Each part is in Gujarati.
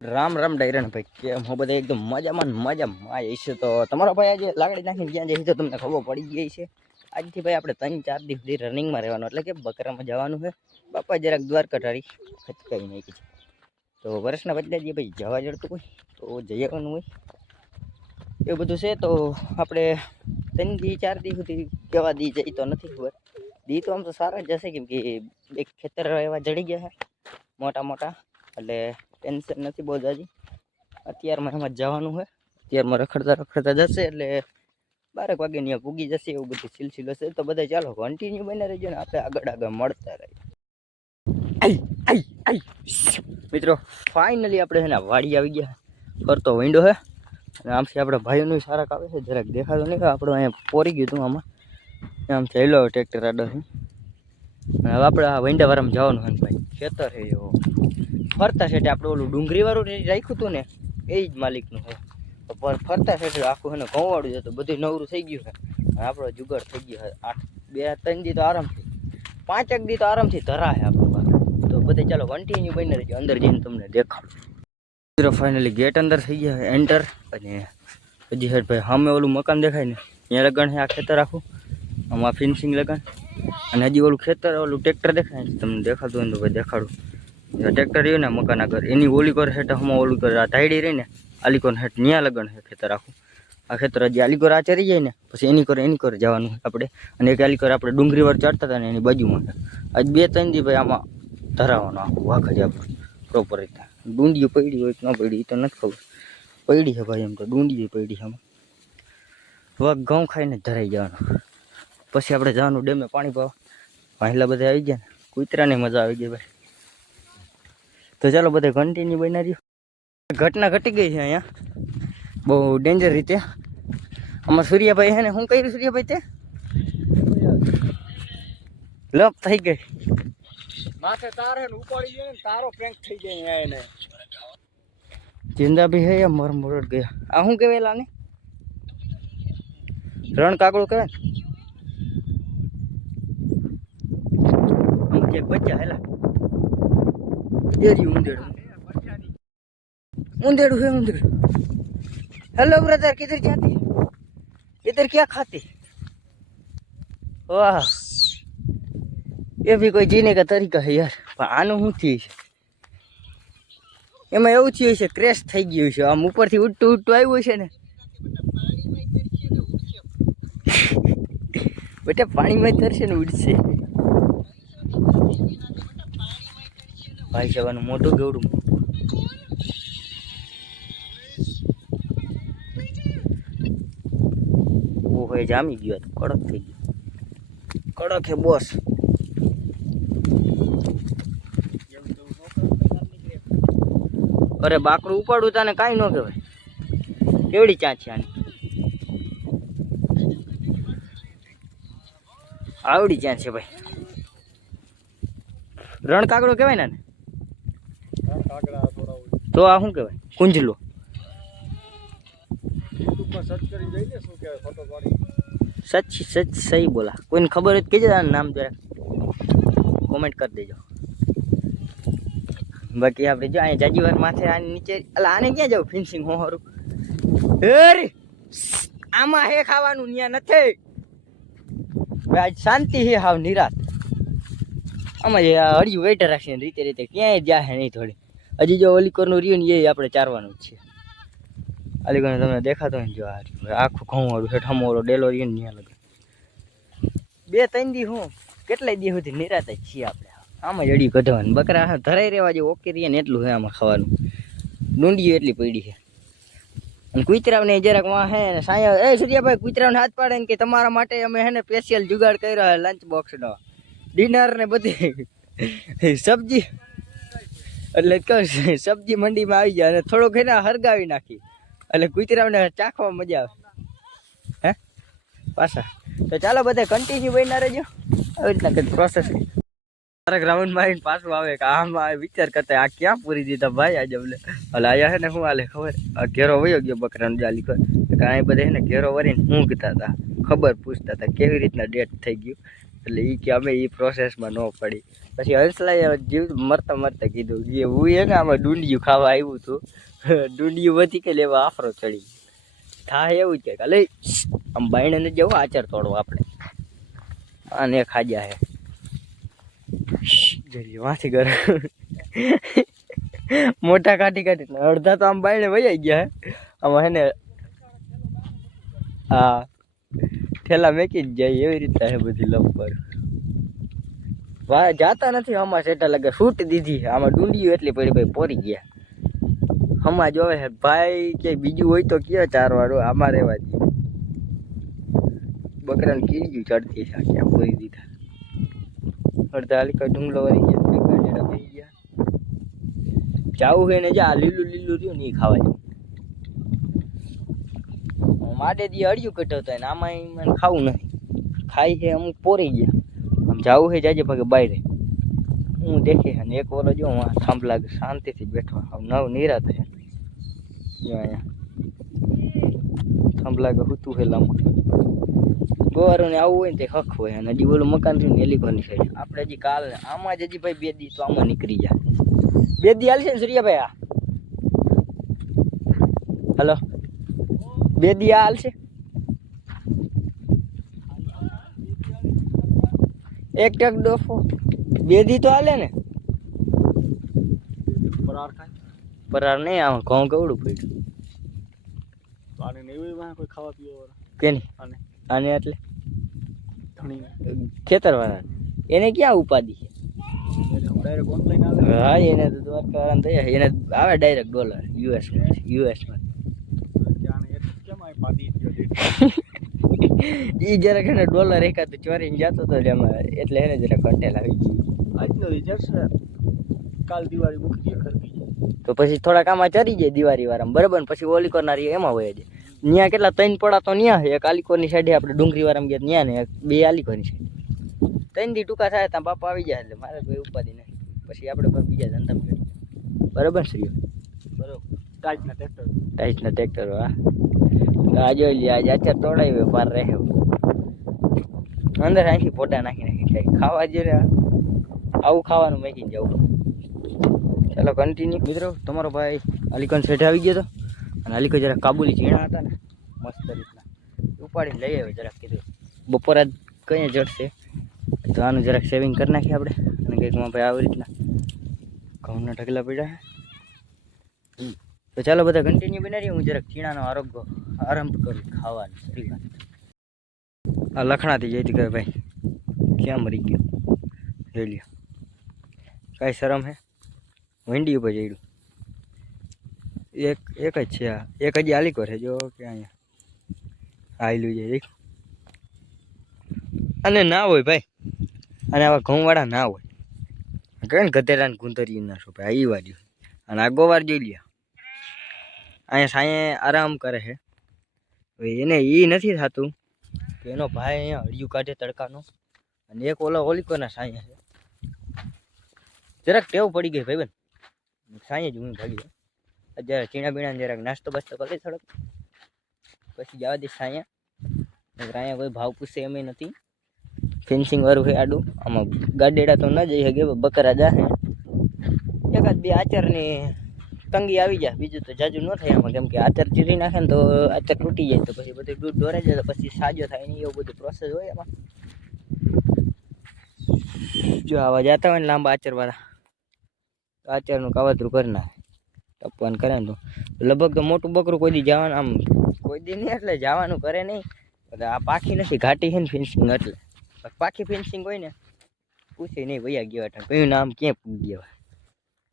રામ રામ ડાયરન ભાઈ, કેમ હો બધા એકદમ મજામાં મજામાં છે. તો તમારો ભાઈ આજે લાકડી નાખીને ક્યાં જાય તો તમને ખબર પડી ગઈ છે. આજથી ભાઈ આપણે 3-4 દિવસ સુધી રનિંગમાં રહેવાનું, એટલે કે બકરામાં જવાનું છે. બાપા જરાક દ્વારકા ટાળી ખચકાવી નાખી છે. તો વર્ષના બદલા જે ભાઈ જવા જડતું હોય તો જઈ આવવાનું હોય એવું બધું છે. તો આપણે 3-4 દિવસ સુધી કેવા દી જઈ તો નથી ખબર. દી તો આમ તો સારા જ હશે, કેમ કે એક ખેતર એવા જડી ગયા છે મોટા મોટા, એટલે ટેન્શન નથી બહુ જાજી. અત્યારમાં એમાં જવાનું છે. અત્યારમાં રખડતા જશે એટલે 12 વાગે ત્યાં પૂગી જશે, એવું બધું સિલસિલો છે. તો બધા ચાલો કન્ટિન્યુ બને રહેજો ને આપણે આગળ મળતા રહીએ. મિત્રો ફાઇનલી આપણે છે ને વાડી આવી ગયા, ફરતો વિંડો છે. અને આમથી આપણે ભાઈઓનું સારા આવે છે, જરાક દેખાતો નહીં. આપણું અહીંયા પોરી ગયું હતું આમાં, આમથી હેલો ટ્રેક્ટર આડોથી. હવે આપણે આ વિંડાવાળામાં જવાનું હોય ને ભાઈ, ખેતર છે એવો ફરતા સેટે આપણે ઓલું ડુંગળી વાળું રાખ્યું હતું ને એ જ માલિકનું છે. ફરતા સેટે આખું છે ને ઘઉંવાળું જતું, બધું નવરું થઈ ગયું છે. આપણો જુગાડ થઈ ગયો છે. 2-3 દી તો આરામથી, 5 દી તો આરામથી ધરા છે આપણું બાકી. તો બધે ચાલો કન્ટિન્યુ બની રહેજો, અંદર જઈને તમને દેખાડું. ફાઇનલી ગેટ અંદર થઈ ગયા એન્ટર. અને હજી હેઠ ભાઈ સામે ઓલું મકાન દેખાય ને ત્યાં લગન છે. આ ખેતર આખું આમાં ફિનિશિંગ લગન. અને હજી ઓલું ખેતર ઓલું ટ્રેક્ટર દેખાય ને તમને દેખાતું હોય તો ભાઈ દેખાડું. ટ્રેક્ટર રહ્યું ને મકાન આગળ એની ઓલી કર હેઠ હમણાં ઓલું કરે આ ધાયડી રહી ને આલીકોર હેઠ ત્યાં લગન છે ખેતર આખું. આ ખેતર હજી આલીકોર આ ચરી જાય ને પછી એની કરે જવાનું આપણે. અને એક આલીકોર આપણે ડુંગળી વાર ચડતા હતા ને એની બાજુમાં છે. આજ 2-3 દી ભાઈ આમાં ધરાવવાનો આખું વાઘ જ આપણે પ્રોપર રીતે. ડુંડીઓ પડી હોય કે ન પડી એ તો નથી ખબર, પડી છે ભાઈ. એમ તો ડુંડીઓ પડી છે આમાં. વાઘ ઘઉં ખાઈને જ ધરાઈ જવાનું. પછી આપણે જવાનું ડેમે પાણી પાવા. વાહેલા બધા આવી ગયા ને, કૂતરાની મજા આવી ગઈ ભાઈ. તો ચાલો બધા કન્ટિન્યુ બના રહ્યો. ઘટના ઘટી ગઈ છે અહીંયા બહુ ડેન્જર રીતે. આમાં સૂર્યાભાઈ છે ને શું કર્યું સૂર્યાભાઈ તે લપ થઈ ગઈ માથે તારે ઉપાડી ગયો ને તારો પ્રેન્ક થઈ જાય એને. જિંદા બી હે મર મરડ ગયા. આ શું કહેવાય ને રણ કાગડું કહેવાય ને બચ્ચા હેલા એરી ઊંધેડું है उंदर. हेलो ब्रदर, किधर जाती, इधर क्या खाती? वाह, ये भी कोई जीने का तरीका है यार. આનું શું થયું છે એમાં એવું થયું છે ક્રેશ થઈ ગયું છે. આમ ઉપરથી ઉડતું આવ્યું છે ને બેટા પાણીમાં તરશે ને ઉડશે. ભાઈ સવાનું મોટું ગવડું હોય જામી ગયો, કડક થઈ ગયો. કડક હે બોસ. અરે બાકડું ઉપાડું તાને કાંઈ ન કહેવાય. કેવડી ચાંચ છે આની, આવડી ચાંચ છે ભાઈ. રણ કાગડો કહેવાય ને. તો આ શું કહેવાય? કુંજલો. સચ સહી બોલા. કોઈને ખબર હોય તો કહેજો નામ જરા કોમેન્ટ કરી દેજો. બાકી આપણે જો અહીંયા જાજીવાર માથે આની નીચે એટલે આને ક્યાં જાવ ફિનિશિંગ હું સારું આમાં હે ખાવાનું ત્યાં નથી. આજ શાંતિ હે હાવ નિરાત. આમાં જે હળિયું વેટર રાખશે રીતે રીતે ક્યાંય જાહે નહીં થોડી. હજી જો ઓલીકોરનું રહ્યું ને એ આપણે ચારવાનું જ છે. અલીગઢ તમને દેખાતો હોય ને જો આખું ઘઉં વાળું હેઠામાં ઓલો ડેલો રહ્યો ને ત્યાં લગે 2-3 દી હું કેટલાય દી સુધી નિરાત જ છીએ આપણે. આમાં જ અડી કઢવાનું બકરા ધરાઈ રહેવા જે ઓકે રહીએ ને એટલું છે આમાં ખાવાનું. ડુંડીઓ એટલી પડી છે. અને કુતરાવને જરાક વાં હે ને સાયા એ સૂર્યાભાઈ કુતરાવને હાથ પાડે ને કે તમારા માટે અમે હે ને સ્પેશિયલ જુગાડ કર્યો લંચ બોક્સનો ડિનર ને બધી સબ્જી. એટલે કહું સબ્જી મંડીમાં આવી જાય અને થોડોક એને હરગાવી નાખી એટલે કુતરાવને ચાખવા મજા આવે હે પાછા. તો ચાલો બધા કન્ટિન્યુ બનના રહેજો. આવી રીતના કંઈક પ્રોસેસ ગ્રાઉન્ડ મારીને પાછું આવે કે આમાં વિચાર કરતા આ ક્યાં પૂરી દીધા ભાઈ આજે અમને. એટલે આયા હે ને શું હાલે ખબર, આ ઘેરો વયો ગયો બકરાનો જાલી કર કાંઈ બધા હે ને ઘેરો વરીને ઊંઘતા હતા. ખબર પૂછતા હતા કેવી રીતના ડેટ થઈ ગયું એટલે એ કે અમે એ પ્રોસેસમાં ન પડી. પછી હંસલાએ જીવ મરતા મરતા કીધું કે હું એ ને આમાં ડુંડિયું ખાવા આવ્યું હતું, ડુંડિયું વધી કે લેવા આફરો ચડી થાય એવું છે. કાલે આમ બાયણે ને જવું આચાર તોડવો આપણે આને ખાજા હે જરી વાંચી ઘર મોટા કાઢી કાઢી અડધા તો આમ બાયણે વહી ગયા હે આમાં હે ને. હા ઠેલા મેકી જ જાય એવી રીતે હે બધી લપર. વાહ જાતા નથી આમાં સેટા લગે છૂટ દીધી આમાં ડુંડિયું એટલી પડી ભાઈ પોરી ગયા. હમા જોવે હે ભાઈ કે બીજું હોય તો કયો ચાર વાળું આમાં રહેવા દે. બકરાને કીધું ચડતી છે ક્યાં પૂરી દીધા. અડધા હાલી કઈ ઢુંગલો વળી ગયા ગાડીડા પી ગયા. જાવું હે ને જા લીલું લીલું રહ્યું ને એ ખાવાય. માડે દી અડિયું કઢાવતા ને આમાં મને ખાવું નથી. ખાઈ છે અમુક પોરી ગયા. આમ જાવું હે જાજે ભાગે બહાર હું દેખે ને એક ઓલો જો હું થાંભલા શાંતિથી બેઠો નવ નિરાત હે જો અહીંયા થાંભલા હુતું હે લાંબુ. ગોવારોને આવું હોય ને તે હક હોય અને હજી ઓલું મકાન થયું ને એલિકોની સાઈડ આપણે હજી કાલ આમાં જ હજી ભાઈ 2 દી તો આમાં નીકળી જાય. 2 દી હાલશે ને સૂર્યાભાઈ? આ હલો 2 દી આ હાલશે? એક ટક ડોફો 2 દી તો હાલે ને. પરાર નહીં આમાં ઘઉં ગવડું પડ્યું. કોઈ ખાવા પીવા કેની આને એટલે ખેતર વાળા એને ક્યાં ઉપાધિ છે? હા એને તો દ્વારકા થયા એને આવે ડાયરેક્ટ $, યુએસમાં. ઈ જરાક એને $, એકાદ ચોરીને જતો હતો એટલે એને જરાક કંટેલ આવી ગઈ. આજનો રિઝલ્ટ છે કાલ દિવાળી મૂકી ખરીદી તો પછી થોડાક આમાં ચરી જાય દિવાળી વાળામાં બરાબર ને પછી ઓલી કરનારી એમાં હોય જાય. ત્યાં કેટલા 3 પડા તો ન્યા એક આલિકોની સાઈડે આપણે ડુંગરી વાળામાં ગયા ત્યાં ને 2 આલિકોની સાઈડ 3 દી ટૂંકા થાય ત્યાં બાપા આવી જાય એટલે મારે કોઈ ઉપાધિ નહીં. પછી આપણે બીજા ધંધામાં કરીએ બરાબર શ્રી બરોબર. ટાઈટના ટ્રેક્ટર હા આ જોઈ લે આજે આચાર તોડાવી પાર રહે અંદર અહીંથી પોટા નાખી ખાય ખાવા જોઈએ આવું ખાવાનું મેકીને જવું. ચાલો કન્ટિન્યુ મિત્રો. તમારો ભાઈ આલિકોન સેઠ આવી ગયો હતો અને આલિકો જરાક કાબુલી ઝીણા હતા ને મસ્ત રીતના ઉપાડીને લઈ આવ્યો. જરાક કીધું બપોરા કઈ જડશે તો આનું જરાક સેવિંગ કરી નાખીએ આપણે અને કંઈકમાં ભાઈ આવી રીતના ઘઉંના ઢગલા પડ્યા છે. તો ચાલો બધા કન્ટિન્યુ બનાવીએ. હું જરાક ચીણાનો આરંભ કરું ખાવાનું. આ લખણાથી જઈતી કહે ભાઈ ક્યાં મરી ગયો જોઈ લ્યો. કાંઈ શરમ હે વેંડી ઉપર જઈડું એક જ છે. આ એક હજી આલીકો છે જો કે અહીંયા આયલું જાય દેખ. અને ના હોય ભાઈ અને આવા ઘઉંવાળા ના હોય કહે ને ગધેડાને ગુંદરીયું ના છો ભાઈ. આ વાર્યું અને આ ગોવાર જોઈ લ્યો અહીંયા સાંયે આરામ કરે છે. હવે એને એ નથી થતું કે એનો ભાઈ અહીંયા હળિયું કાઢે તડકાનો અને એક ઓલિકોના સાંયે છે. જરાક ટેવ પડી ગઈ ભાઈ બન સાંયે જ હું ભાગી જાઉં. અત્યારે ચીણા બીણા જરાક નાસ્તો બાસ્તો કરી થોડોક પછી જવા દઈશ સાંયા. અહીંયા કોઈ ભાવ પૂછે એમ નથી. ફેન્સિંગ વાળું છે આડું આમાં ગાડેડા તો ન જઈ શકે બકરા જાહે. એકાદ 2 આચારની તંગી આવી જાય બીજું તો જાજુ ન થાય આમાં કેમ કે આચાર ચીરી નાખે ને તો આચાર તૂટી જાય તો પછી બધું દૂધ ઢોરાઈ જાય તો પછી સાજો થાય નહીં એવું બધું પ્રોસેસ હોય એમાં. જો આવા જતા હોય ને લાંબા આચારવાળા આચારનું કાવતરું કરી નાખે ટપવાનું કરે ને તો લગભગ તો મોટું બકરું કોઈ દી જવાનું આમ કોઈ દી નહીં એટલે જવાનું કરે નહીં. આ પાખી નથી ઘાટી છે ને ફેન્સિંગ એટલે પાખી ફેન્સિંગ હોય ને પૂછે નહીં વૈયા ગયા હતા કયું નામ ક્યાં પૂગી ગયા.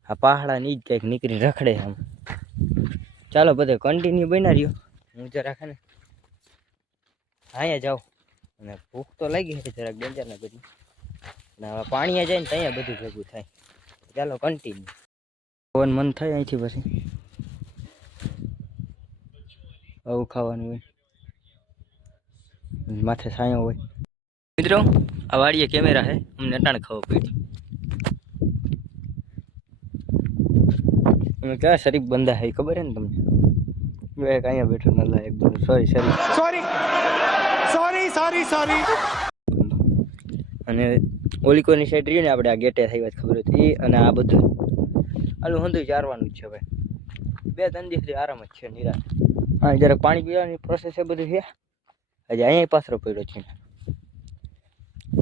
આ પહાડા ની જ કંઈક નીકળી રખડે આમ. ચાલો બધા કન્ટિન્યુ બના રહ્યો. હું જરાક ને અહીંયા જાઉં અને ભૂખ તો લાગી છે જરાક ડેન્જર ને બધી અને હવે પાણીએ જાય ને ત્યાં બધું ભેગું થાય. ચાલો કન્ટિન્યુ. પવન મન થાય અહીંથી પછી આવું ખાવાનું હોય માથે છાંયો હોય. મિત્રો આ વાડીએ કેમેરા છે અમને અટાણ ખબર પડી. અમે ક્યાં શરીફ બંધા છે ખબર છે ને તમને? એક અહીંયા બેઠો ન લાયક સોરી અને ઓલિકોની સાઈડ રહી ને આપણે આ ગેટે થઈ વાત ખબર હતી અને આ બધું આલું હંધું ચારવાનું જ છે ભાઈ 2-3 દિવસથી આરામ જ છે નિરાશ હા જરાક પાણી પીવાની પ્રોસેસ એ બધું છે હજી અહીંયા પાથરો પડ્યો છે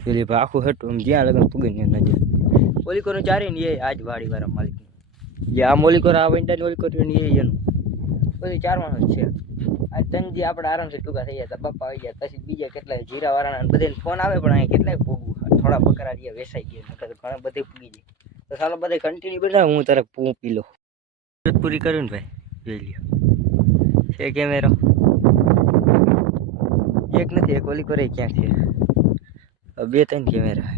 પેલી ભાઈ આખું હેઠું જ્યાં લગન પૂગીને નજર ઓલિકોનું ચારીને એ આજ વાડીવાળા માલિક જે આ મોલિકોર આ વંડાની ઓલિકોર એ એનું બધું ચારવાનું જ છે આ તંજી આપણે આરામથી ટૂંકા થઈ ગયા બાપા આવી ગયા પછી બીજા કેટલાય જીરા વાળાના બધાને ફોન આવે પણ અહીંયા કેટલાય ભોગવું થોડા બકરા રહ્યા વેસાઈ ગયા ઘણા બધે પૂગી જાય તો ચાલો બધા કન્ટિન્યુ બનાવ હું તરફ પી લો પૂરી કર્યું ને ભાઈ જોઈ લ્યો છે કેમેરો એક નથી એક ઓલી કરે ક્યાંક છે 2-3 કેમેરા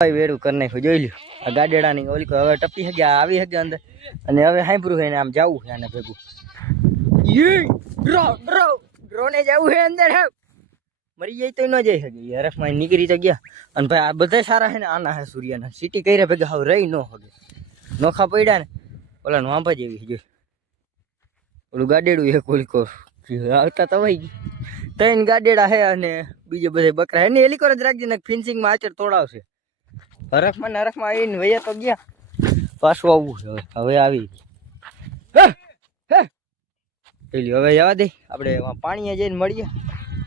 ભાઈ વેડું કરી નાખ્યું જોઈ લ્યો આ ગાડેડાની ઓલી હવે ટપી હગ્યા આવી હગ્યા અંદર અને હવે સાંભળ્યું છે ને આમ જવું છે આને ભેગું ડ્રોને જવું છે અંદર હે મરી જાય તો ન જઈ શકે હરફમાં નીકળી તો ગયા અને ભાઈ આ બધા સારા છે ને આના હે સૂર્યના સિટી કર્યા ભેગા હવે રહી ન હગે નોખા પડ્યા ને ઓલા વાંભા જેવી જોઈ ઓલું ગાડેડું એક ઓલીકો આવતા તો વહી ગઈ 3 ગાડેડા હે અને બીજે બધા બકરા હે ને એલીકોર જ રાખજે ને ફિનિશિંગમાં આચર તોડાવશે હરફમાં આવીને વૈયા તો ગયા પાછું આવવું છે હવે આવી પેલી હવે જવા દે આપણે પાણીએ જઈને મળીએ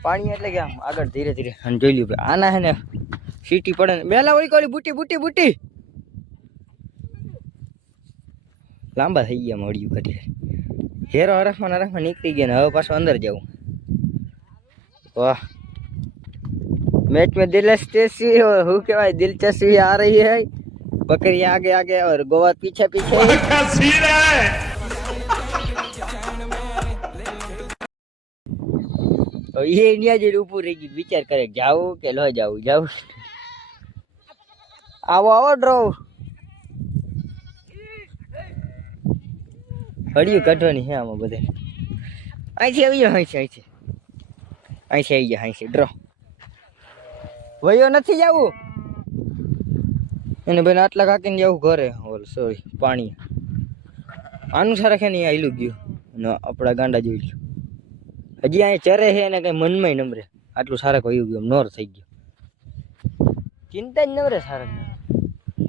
પાણી એટલે કે આમ આગળ ધીરે ધીરે અને જોઈ લ્યું આના હે ને સીટી પડે ને બેલા ઓલી કોલી બુટી લાંબા થઈ ગયા મળ્યું કટે ઘેરો હરફમાં નીકળી ગયા ને હવે પાછું અંદર જવું वाह मैच में दिलचस्पी हूँ क्या दिलचस्पी आ रही है बकरी आगे आगे और गोवा पीछे पीछे तो ये इंडिया जो ऊपर रहेगी विचार करे जाऊँ के लो जाऊँ आओ आओ ड्रो हड़िયું કાઢવાની છે આમાં બધે અહીંથી આવી જાવ અહીંથી આવી ગયા અહીં ડ્રો વયો નથી જવું એને બેન આટલા કાકીને જવું ઘરે ઓલ સોરી પાણી આનું સારા છે ને આયલું ગયું અને આપણા ગાંડા જોઈ લ્યો હજી અહીંયા ચરે છે ને કઈ મનમાં નમરે આટલું સારા કહ્યું ગયું નોર થઈ ગયો ચિંતા જ નમરે સારા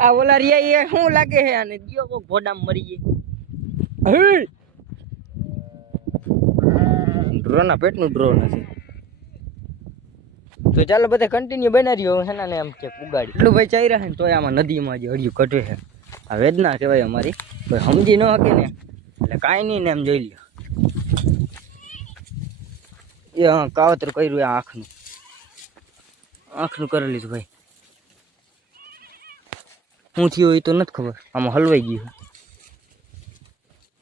આ ઓલા રિયા એ શું લાગે છે આને ગયો કોક ભોડામાં મરી ગઈ ડ્રોના પેટનું ડ્રો નથી તો ચાલો બધા કન્ટિન્યુ બના રહ્યો હેના ને આમ કે ઉગાડી એટલું ભાઈ ચાઈ રહ્યા ને તોય આમાં નદીમાં જે હળિયું કટવે છે આ વેદના કહેવાય અમારી કોઈ સમજી ન શકે ને એટલે કાંઈ નહીં ને એમ જોઈ લ્યો એ હા કાવતરું કર્યું એ આંખનું કરી લીધું ભાઈ શું થયું એ તો નથી ખબર આમાં હલવાઈ ગયું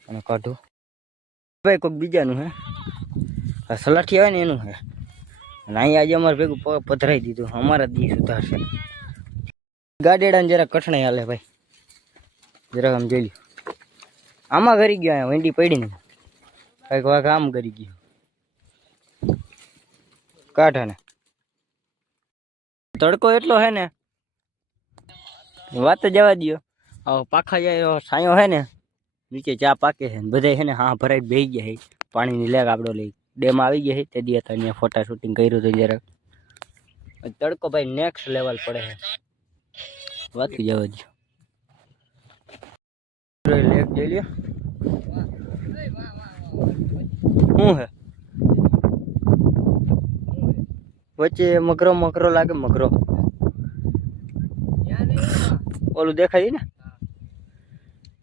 અને કાઢું ભાઈ કોઈક બીજાનું હે આ સલાઠી આવે ને એનું હે અને અહીંયા આજે અમારે ભેગું પધરાઈ દીધું અમારા દી સુધારશે ગાડેડાને જરાક કઠણાઈ હાલે ભાઈ જરાક આમ જોઈ લ્યો આમાં કરી ગયો અહીંયા વેંડી પડીને કંઈક વાઘ આમ કરી ગયો કાઢાને તડકો એટલો હે ને વાત જવા દો પાખા જાય સાયો હે ને નીચે ચા પાકે છે બધા છે ને હા ભરાઈ બેસી ગયા છે પાણીની લેગ આપણો લઈ ડેમ આવી ગયા છે તે દી હતા અહીંયા ફોટા શૂટિંગ કર્યું હતું જરાક તડકો ભાઈ નેક્સ્ટ લેવલ પડે છે વાત જવા દો લેક જોઈ લ્યો શું હે વચ્ચે મકરો લાગે મકરો ઓલું દેખાય ને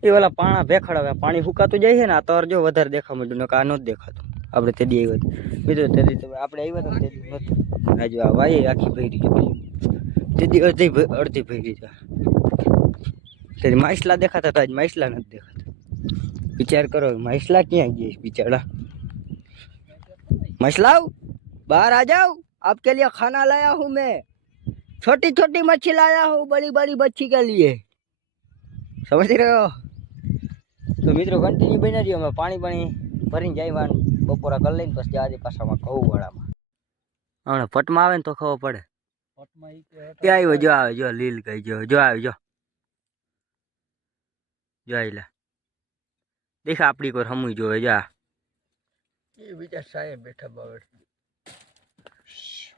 એ ઓલા પાણા ભેખડાવે પાણી ફૂકાતું જાય છે ને આ તર જો વધારે દેખા માંડ્યું ને આ નથી દેખાતું આપણે તે દી આવ્યા મિત્રો તે દી આપણે આવ્યા હતા તે દી નહોતું હજુ આ વાય આખી ભરી ગઈ તે દી અડધી ભરી છે તે માછલા દેખાતા હતા આજ માછલા નથી દેખાતા વિચાર કરો માછલા ક્યાં ગયા બિચારા माछला बाहर आ जाओ, आपके लिए खाना लाया हूँ मैं। छोटी छोटी मच्छी लाया हूँ, बड़ी बड़ी मच्छी के लिए। समझ रहे हो? तो मित्रों कंटिन्यू बना रही मैं पानी पानी भरी जाए बपोरा कर लઈને પછી આજે પાછામાં ઘઉં વાળામાં હમણાં પટમાં આવે ને તો ખબર પડે પટમાં ઈ કે આવ્યો જો આવે જો લીલ ગઈ જો આવે જો આઈલા દેખા આપણી કોર હમુઈ જોવે જા એ બીજા સાહેબ બેઠા બાવડ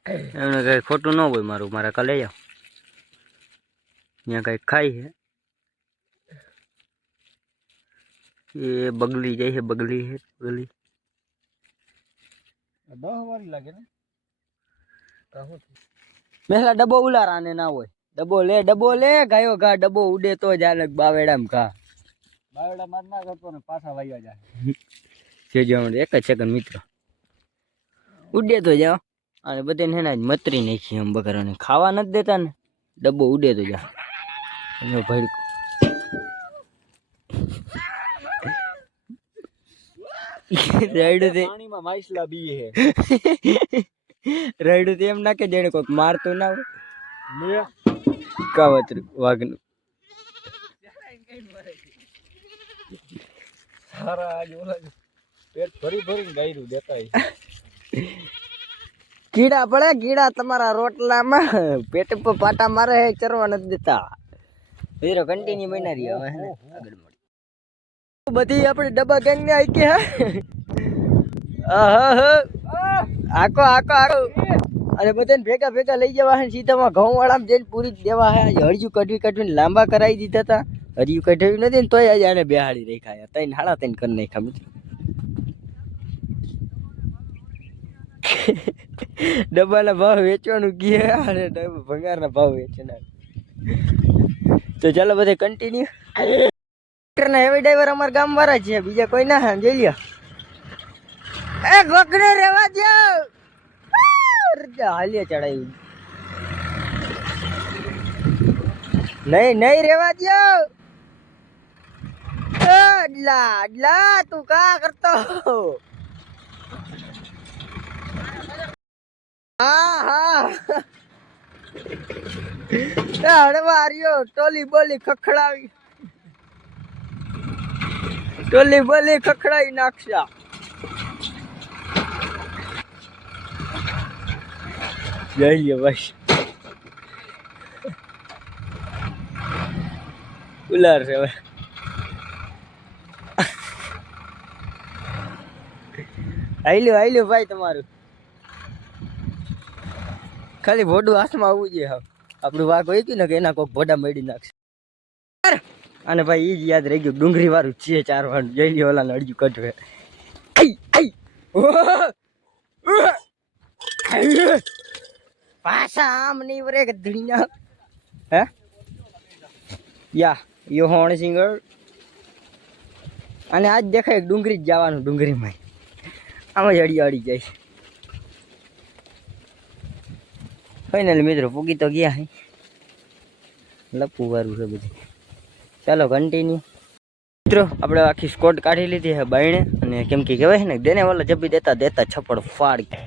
એમને કઈ ખોટું ન હોય મારું, મારા કાલે જાઓ ત્યાં કઈ ખાઈ છે એ બગલી જાય છે, બગલી છે બગલી. 10 વારી લાગે ને મેલા ડબ્બો ઉલારાને ના હોય. ડબ્બો લે ગાયો ઘા, ડબ્બો ઉડે તો જાને બાવેડામ ઘા. બાવડા માર ના કરતો ને પાછા વાગ્યા જાય. જોજો એક જ સેકન્ડ મિત્રો, ઉડે તો જાઓ અને બધાને હેને મતરી નાખી એમ બકરાને ખાવા નથી દેતા ને, ડબ્બો ઉડે તો જા ભડકો. રાયડું તે પાણીમાં માછલા બીએ હે. રાયડું તે એમ નાખે જેને કોઈક મારતું ના હોય. લે કાવતરું વાઘનું. સારા આજ ઓલા પેટ ભરી ભરીને ગાયરું દેતા. કીડા પડે, કીડા તમારા રોટલામાં પેટ પર પાટા મારે હે, ચરવા નથી દેતા. હીરો કન્ટિન્યુ બના રહી હવે આગળ મળી. બધી આપણે ડબ્બા ગેંગ ને આવી કે આકો આકો આકો અને બધાને ભેગા ભેગા લઈ જવા હે સીધામાં ઘઉં વાળામાં જઈને પૂરી દેવા હે. હળિયું કઢવીને લાંબા કરાવી દીધા હતા, હરિયું કઢાવ્યું નથી ને તોય આજે આને બેહાડી રાખ્યા. 3 સાડા 3 કરી નાખ્યા મિત્રો. ડબ્બાના ભાવ વેચવાનું ગયા અને ભંગારના ભાવ વેચવાના. તો ચાલો બધા કન્ટિન્યુ. હેવી ડ્રાઈવર અમારા ગામ વાળા છે, બીજા કોઈ ના જોઈ લ્યો. એ ગોકડે રેવા દો, હાલીએ ચડાવી નહીં રેવા દો. અડલા તું કા કરતો? હા હળવા રહ્યો, ટોલી બોલી ખખડાવી, ટોલી બોલી ખખડાવી નાખશા. જઈએ બસ ઉલાર છે હવે. આયલું ભાઈ તમારું, ખાલી ભોડું હાથમાં આવવું જોઈએ. હા આપણું વાઘ હોય ગયું ને કે એના કોઈક ભોડા મેળી નાખશે. અને ભાઈ એ જ યાદ રહી ગયું, ડુંગળી વાળું છે 4 વાર જઈ લ્યો ઓલા અડજુ કઢવે. પાછા આમ નહીં વરે ગધડીના હે યા યો હોણ સિંગર. અને આજ દેખાય ડુંગળી જ જવાનું, ડુંગળીમાં આમાં જ અડી જાય. ફાઇનલી મિત્રો પૂગી તો ગયા હે, લપવું વાળું છે બધું. ચાલો કન્ટિન્યુ મિત્રો. આપણે આખી સ્કોટ કાઢી લીધી છે બાયણે, અને કેમ કે કહેવાય ને દેને વાલા જબી દેતા છપ્પડ ફાડી.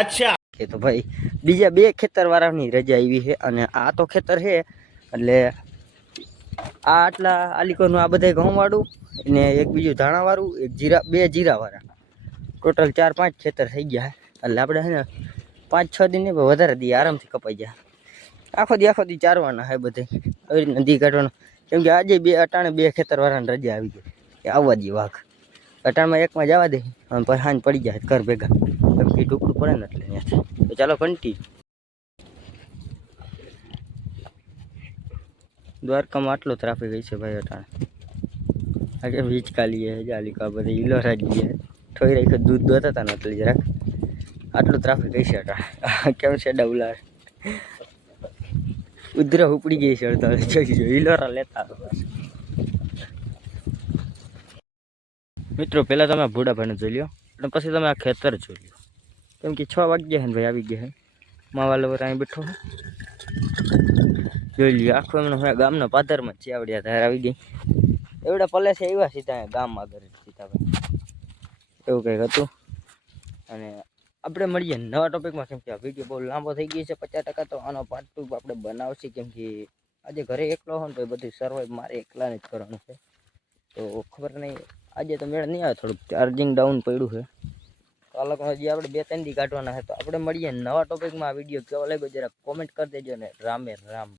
અચ્છા કે તો ભાઈ બીજા 2 ખેતર વાળાની રજા આવી છે, અને આ તો ખેતર છે એટલે આ આટલા આલીકોનું આ બધા ઘઉં વાળું ને એક બીજું ધાણા વાળું, એક જીરા, 2 જીરા વાળા, ટોટલ 4-5 ખેતર થઈ ગયા. એટલે આપણે છે ને 5-6 દિન વધારે દી આરામથી કપાઈ જાય. આખો દી ચારવાના હે બધે આવી રીતના દી કાઢવાનું. કેમ કે આજે 2 ખેતર વાળાની રજા આવી ગઈ એ આવવા દે વાઘ. અટાણમાં એકમાં જવા દે અને પછી સાંજ પડી જાય ઘર ભેગા, કેમ કે ઢુકડું પડે ને એટલે ત્યાંથી. તો ચાલો કન્ટિન્યુ. દ્વારકામાં આટલો ટ્રાફિક હોય છે ભાઈ અટાણે. આજે વીજકાલીએ જાલિકા બધે ઈલોરા જઈએ ઠોઈ રાખ્યો, દૂધ દોતા હતા ને એટલે જરાક આટલું ટ્રાફિક હશે અટાણે. કેમ છે ડબલાર ઉધરા ઉપડી ગઈ છે અડધા, જોઈ ઈલોરા લેતા મિત્રો. પહેલાં તમે ભૂડાભાઈને જોઈ લ્યો અને પછી તમે આ ખેતર જોઈ લ્યો, કેમ કે 6 વાગ્યા છે ને ભાઈ આવી ગયા છે. માવા લવર અહીં બેઠો જોઈ લ્યો. આખું એમને ગામના પાદરમાં જ છે, આવડ્યા ધાર આવી ગઈ. એવડા પલે છે એવા સીધા ગામમાં આગળ સીધા ભાઈ એવું કંઈક હતું. અને આપણે મળીએ નવા ટોપિકમાં, કેમ કે આ વિડીયો બહુ લાંબો થઈ ગયો છે 50%. તો આનો પાર્ટ 2 આપણે બનાવશે, કેમ કે આજે ઘરે એકલો હોય ને તો એ બધું સર્વાઈવ મારે એકલાને જ કરવાનું છે. તો ખબર નહીં આજે તો મેળ નહીં આવે, થોડુંક ચાર્જિંગ ડાઉન પડ્યું છે. અલગ હજી આપણે 2-3 દી કાઢવાના છે. તો આપણે મળીએ નવા ટોપિકમાં. આ વિડીયો કેવો લાગ્યો જરા કોમેન્ટ કરી દેજો ને રામે રામ.